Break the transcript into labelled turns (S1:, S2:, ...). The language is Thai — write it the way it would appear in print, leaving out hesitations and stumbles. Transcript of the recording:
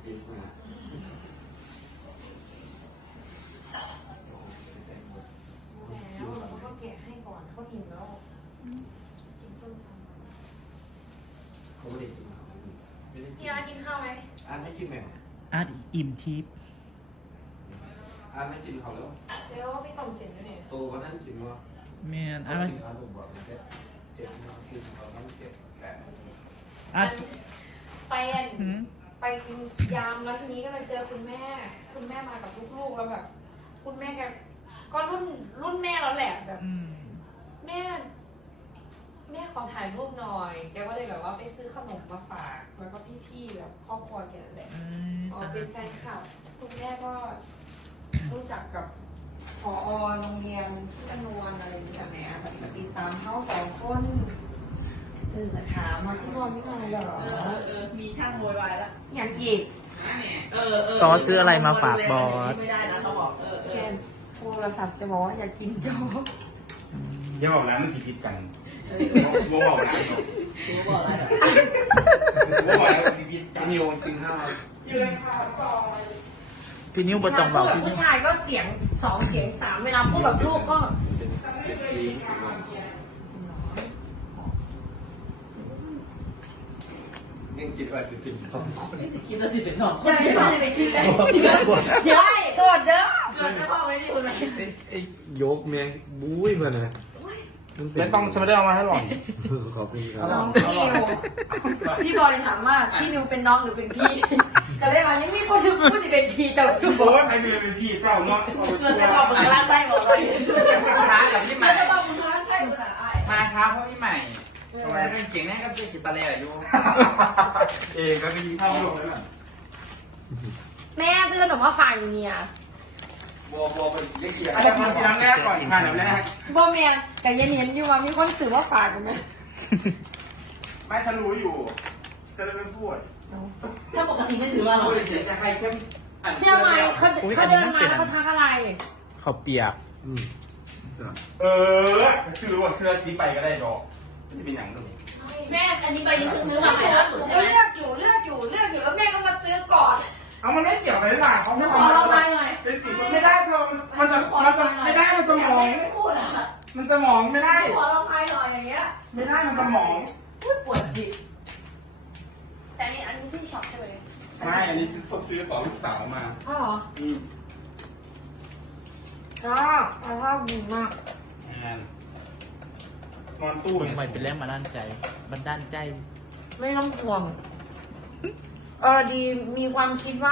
S1: กินมา
S2: แล้วเราก็แกะให้ก่อนเขาอิ่มแล้วกินส้มตำ
S1: เขาไม่ได้กินมาไม่ได้กิ
S2: พี่อาร์ตกินข้าวไหม
S1: อ่านไม่กินแมว
S3: อาร์ตอิ่มทิพย์
S1: อ่านไม่กินเขาแล้ว
S2: เดี๋ยวพี่ต่อมเสียงด้วยเนี่ย
S1: โตวันนั้นกินว่า
S3: แมน
S1: อา
S3: อาร์ต
S1: กินข้าวผมบอกเลยเจ็บมากกินเขาต้องเจ็บแต่
S3: อาร์ต
S2: ไปอัน
S3: หืม
S2: ไปกินยามแล้วทีนี้ก็เลยเจอคุณแม่มากับลูกๆแล้วแบบ คุณแม่แกก็รุ่นแม่แล้วแหละแบบ
S3: อืม
S2: แม่ขอถ่ายรูปหน่อยแกก็เลยแบบว่าไปซื้อขนมมาฝากแล้วก็พี่ๆแบบครอบครัวแกนั่นแหละอ๋อเป็นแฟนคลับคุณแม่ก็รู้จักกับผอโรงเรียนที่อนวนอะไรอย่างเงี้ยแม่ติดตามเขาสองคนถามมาพี่บอลไม่มาเหรอ
S4: มีช่างโวยวายแล้ว
S2: อย่างอีก
S3: ซอสซื้ออะไรมาฝากบอส
S4: ไม่ได้นะเขาบอก
S2: แค่โทรศัพท์จะบอกว่าอยากกินโจ๊ก
S5: อย่าบอกนะมันสิผิดกันโมบอกนะ
S4: รู้บอกอะไร
S5: โมบอกนะมันสิผิดกัน
S1: นิวกินข้าว
S4: อยู่เลยค่ะก่อน
S3: พี่นิ้วบนต้อง
S2: พู
S3: เบา
S2: ดแบบ
S3: พี่นิ้
S2: ผู้
S3: ว
S2: ชายก็เสียง2 เสียง 3เวลาพูดแบบลูกก็
S1: เป็นปียังคิดว่าจะกินข้าว
S4: ไม่สิคิดแล้วสิเป็นหนอนค
S2: ใช่
S4: น
S2: ใช่เลยคิดเลยเดี๋ยวโกรธเด้อ
S4: เกินพ่อไม่ได้คุณไหม
S1: ไอ้ยกแมงบุ้ยมานะ
S5: แล้วต้องฉันไม่ได้เอามาให้หล่อน
S1: ขอบคุณครับ
S2: น้องพี่นิวพี่บอลถามว่าพี่นิวเป็นน้องหรือเป็นพี่ก็เลยว่านี่มีคนพูดที่เป็นพี่แต่คือ
S5: โอ้ยไอ้เมียเป็นพี่เจ้าเนาะ
S2: เชิญจะบอกมึงลาไส้บอกเลย
S6: ช้ากับพี่ใหม่
S4: เราจะบอกมึงร้านใช่คุณอ่ะไอ้
S6: มาช้าเพราะพี่ใหม่ทำไมต้องเก่งแน่ก็เป็นกิตาเลอายุ
S5: เองก็มีข้าวหลง
S2: แม่ซื้อขนมมาฝากอยู่เนี่ย
S6: บัวเป็นเล็กเกียร์
S5: อาจจะมาทีน้ำแรกก่อนค่ะน้ำแรก
S2: บ่แม่แต่ยันเห็นอยู่ว่ามีคนซื้อมาฝากอยู่ไหม
S5: ไม่ฉันรู้อยู่จะเลยเป็นพูด
S4: ถ้าปกติไม่ถือว่าเรา
S6: พูดเฉยๆจะใครเข้ม
S2: เชื่อไหมเขาเดินมาแล้วเขาทักอะไร
S3: ข้าวเปียก
S5: ชื่อว่าเครือซีไปก็ได้ดอกจะเป็นอย่างตรงนี้
S4: แม่อันนี้ใบนี้คือซื้อมาใหม่ล่าสุดใช่ไหม
S2: เลือกอยู่แล้วแม่ก็มาซื้อก่อน
S5: เอามันไม่เกี่ยวกันหรอกเขาไม่
S4: ขอเราไปหน่อย
S5: เป็นสิ่งไม่ได้เธอมันจะไม่ได้มันสมอง
S4: ไม่พูดอ่ะ
S5: มันสมองไม่ได้
S4: ขอเราไปหน่อยอย่างเงี้ย
S5: ไม่ได้มันสมอง
S4: ปวดจิต
S2: แต่อันนี้ที่ช็อปใช่ไหม
S5: ไม่อันนี้ซื้อต่อลูกสาวมา
S2: อ๋อเหรอชอบดีมาก
S5: นอนตู้
S3: เบิ่งใหม่เป็นแรงมาด้านใจบันดาลใจ
S2: ไม่ต้องห่วงดีมีความคิดว่า